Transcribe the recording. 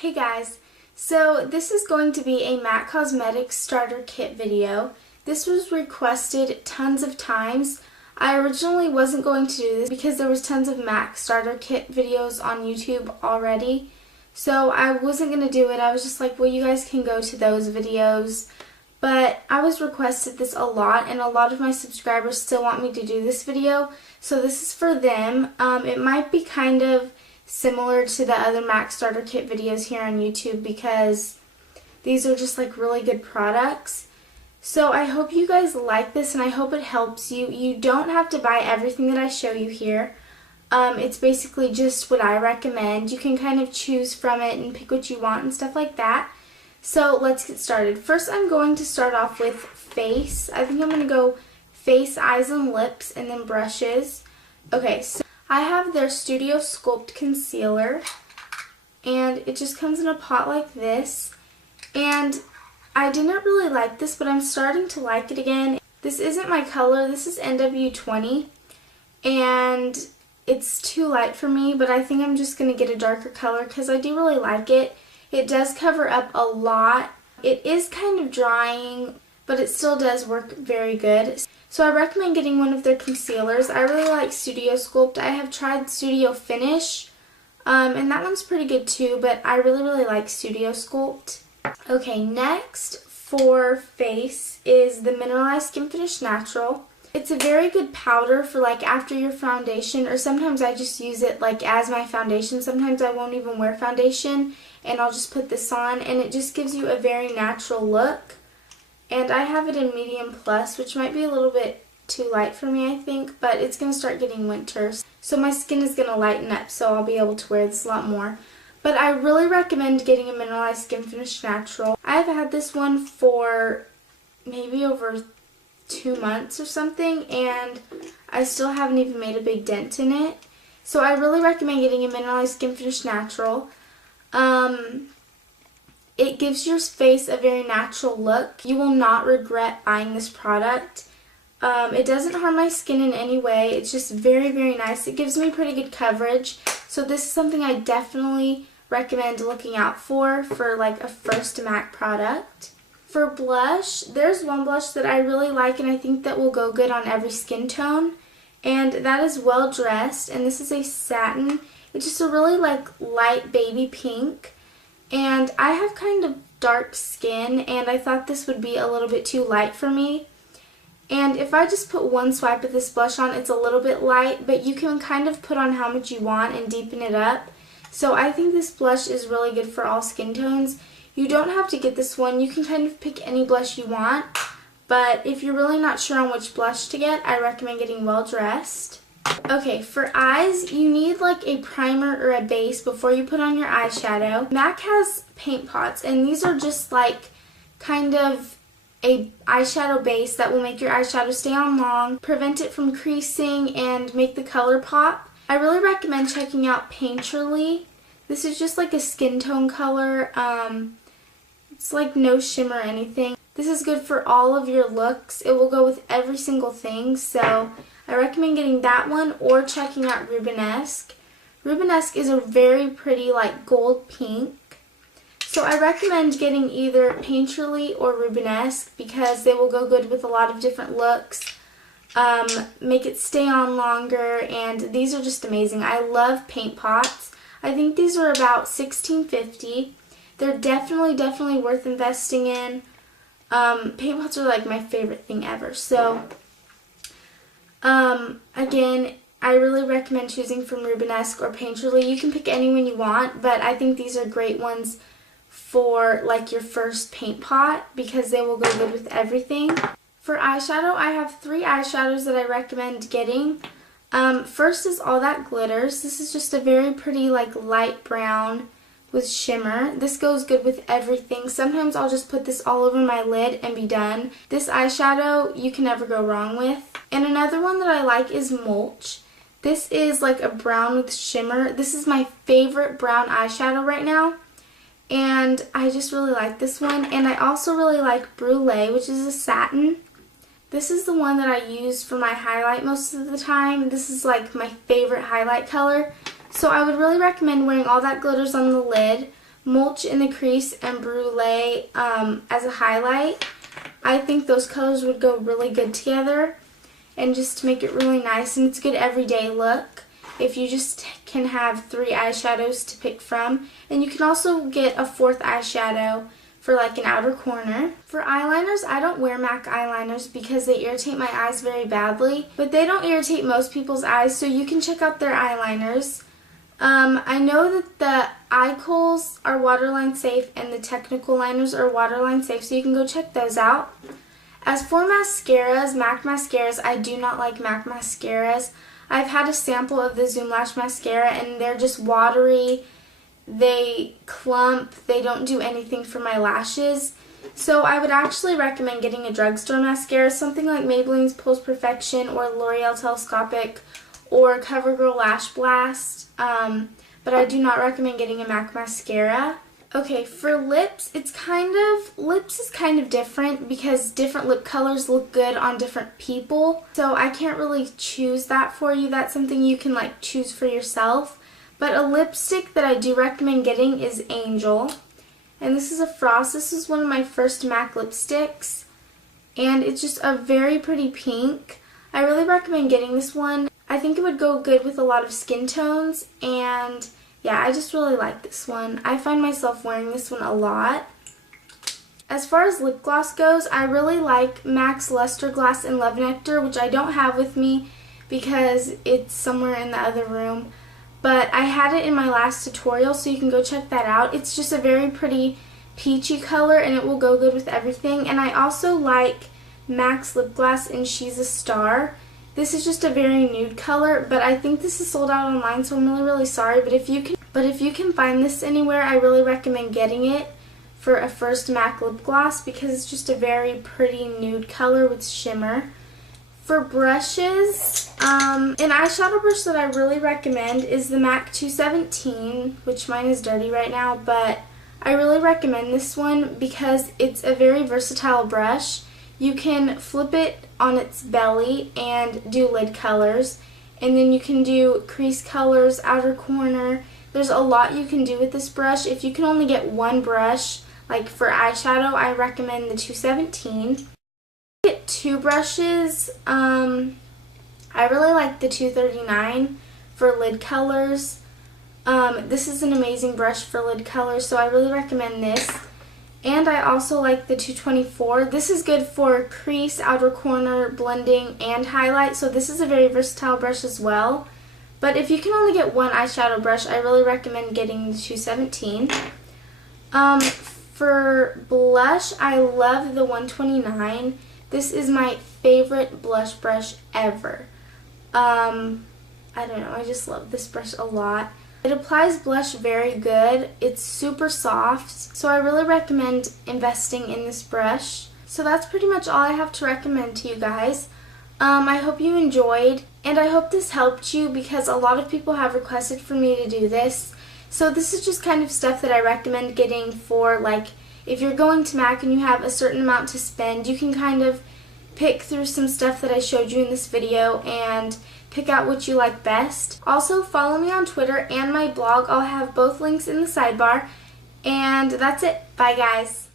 Hey guys, so this is going to be a MAC Cosmetics starter kit video. This was requested tons of times. I originally wasn't going to do this because there was tons of MAC starter kit videos on YouTube already. So I wasn't going to do it. I was just like, well, you guys can go to those videos. But I was requested this a lot, and a lot of my subscribers still want me to do this video. So this is for them. It might be kind of similar to the other MAC starter kit videos here on YouTube because these are just like really good products. So I hope you guys like this and I hope it helps you. You don't have to buy everything that I show you here. It's basically just what I recommend. You can kind of choose from it and pick what you want and stuff like that. So let's get started. First I'm going to start off with face. I think I'm going to go face, eyes, and lips, and then brushes. Okay, so I have their Studio Sculpt Concealer, and it just comes in a pot like this, and I didn't really like this, but I'm starting to like it again. This isn't my color, this is NW20, and it's too light for me, but I think I'm just going to get a darker color because I do really like it. It does cover up a lot. It is kind of drying, but it still does work very good. So I recommend getting one of their concealers. I really like Studio Sculpt. I have tried Studio Finish, and that one's pretty good too, but I really like Studio Sculpt. Okay, next for face is the Mineralize Skinfinish Natural. It's a very good powder for like after your foundation, or sometimes I just use it like as my foundation. Sometimes I won't even wear foundation and I'll just put this on, and it just gives you a very natural look. And I have it in medium plus, which might be a little bit too light for me, I think, but it's going to start getting winter. So my skin is going to lighten up, so I'll be able to wear this a lot more. But I really recommend getting a Mineralized Skinfinish Natural. I've had this one for maybe over 2 months or something, and I still haven't even made a big dent in it. So I really recommend getting a Mineralized Skinfinish Natural. It gives your face a very natural look. You will not regret buying this product. It doesn't harm my skin in any way. It's just very nice. It gives me pretty good coverage. So this is something I definitely recommend looking out for like a first MAC product. For blush, there's one blush that I really like and I think that will go good on every skin tone. And that is Well Dressed, and this is a satin. It's just a really like light baby pink. And I have kind of dark skin, and I thought this would be a little bit too light for me. And if I just put one swipe of this blush on, it's a little bit light, but you can kind of put on how much you want and deepen it up. So I think this blush is really good for all skin tones. You don't have to get this one. You can kind of pick any blush you want. But if you're really not sure on which blush to get, I recommend getting Well Dressed. Okay, for eyes, you need like a primer or a base before you put on your eyeshadow. MAC has paint pots, and these are just like kind of a eyeshadow base that will make your eyeshadow stay on long, prevent it from creasing, and make the color pop. I really recommend checking out Painterly. This is just like a skin tone color. It's like no shimmer or anything. This is good for all of your looks. It will go with every single thing, so I recommend getting that one or checking out Rubenesque. Rubenesque is a very pretty like gold pink. So I recommend getting either Painterly or Rubenesque because they will go good with a lot of different looks. Make it stay on longer, and these are just amazing. I love paint pots. I think these are about $16.50. They're definitely worth investing in. Paint pots are like my favorite thing ever. So again, I really recommend choosing from Rubenesque or Painterly. You can pick any one you want, but I think these are great ones for like your first paint pot because they will go good with everything. For eyeshadow, I have 3 eyeshadows that I recommend getting. First is Allthatglitters. This is just a very pretty like light brown with shimmer. This goes good with everything. Sometimes I'll just put this all over my lid and be done. This eyeshadow you can never go wrong with. And another one that I like is Mulch. This is like a brown with shimmer. This is my favorite brown eyeshadow right now. And I just really like this one. And I also really like Brule, which is a satin. This is the one that I use for my highlight most of the time. This is like my favorite highlight color. So I would really recommend wearing Allthatglitters on the lid Mulch in the crease and Brule as a highlight. I think those colors would go really good together and just make it really nice, and it's a good everyday look if you just can have 3 eyeshadows to pick from. And you can also get a 4th eyeshadow for like an outer corner. For eyeliners, I don't wear MAC eyeliners because they irritate my eyes very badly, but they don't irritate most people's eyes, so you can check out their eyeliners. I know that the eye kohls are waterline safe and the technical liners are waterline safe, so you can go check those out. As for mascaras, MAC mascaras, I do not like MAC mascaras. I've had a sample of the Zoom Lash mascara and they're just watery, they clump, they don't do anything for my lashes. So I would actually recommend getting a drugstore mascara, something like Maybelline's Pulse Perfection or L'Oreal Telescopic or CoverGirl Lash Blast, but I do not recommend getting a MAC mascara. Okay, for lips, lips is kind of different because different lip colors look good on different people. So I can't really choose that for you. That's something you can like choose for yourself. But a lipstick that I do recommend getting is Angel. And this is a Frost. This is one of my first MAC lipsticks. And it's just a very pretty pink. I really recommend getting this one. I think it would go good with a lot of skin tones, and yeah, I just really like this one. I find myself wearing this one a lot. As far as lip gloss goes, I really like MAC's Lustreglass in Love Nectar, which I don't have with me because it's somewhere in the other room. But I had it in my last tutorial, so you can go check that out. It's just a very pretty peachy color, and it will go good with everything. And I also like MAC's lip gloss in She's a Star. This is just a very nude color, but I think this is sold out online, so I'm really sorry. But if you can find this anywhere, I really recommend getting it for a first MAC lip gloss because it's just a very pretty nude color with shimmer. For brushes, an eyeshadow brush that I really recommend is the MAC 217, which mine is dirty right now, but I really recommend this one because it's a very versatile brush. You can flip it on its belly and do lid colors, and then you can do crease colors, outer corner. There's a lot you can do with this brush. If you can only get one brush, like for eyeshadow, I recommend the 217. Get 2 brushes. I really like the 239 for lid colors. This is an amazing brush for lid colors, so I really recommend this. And I also like the 224. This is good for crease, outer corner, blending, and highlight. So this is a very versatile brush as well. But if you can only get one eyeshadow brush, I really recommend getting the 217. For blush, I love the 129. This is my favorite blush brush ever. I don't know, I just love this brush a lot. It applies blush very good. It's super soft, so I really recommend investing in this brush. So that's pretty much all I have to recommend to you guys. I hope you enjoyed, and I hope this helped you because a lot of people have requested for me to do this. So this is just kind of stuff that I recommend getting for, like, if you're going to MAC and you have a certain amount to spend, you can kind of pick through some stuff that I showed you in this video and pick out what you like best. Also, follow me on Twitter and my blog. I'll have both links in the sidebar. And that's it. Bye, guys.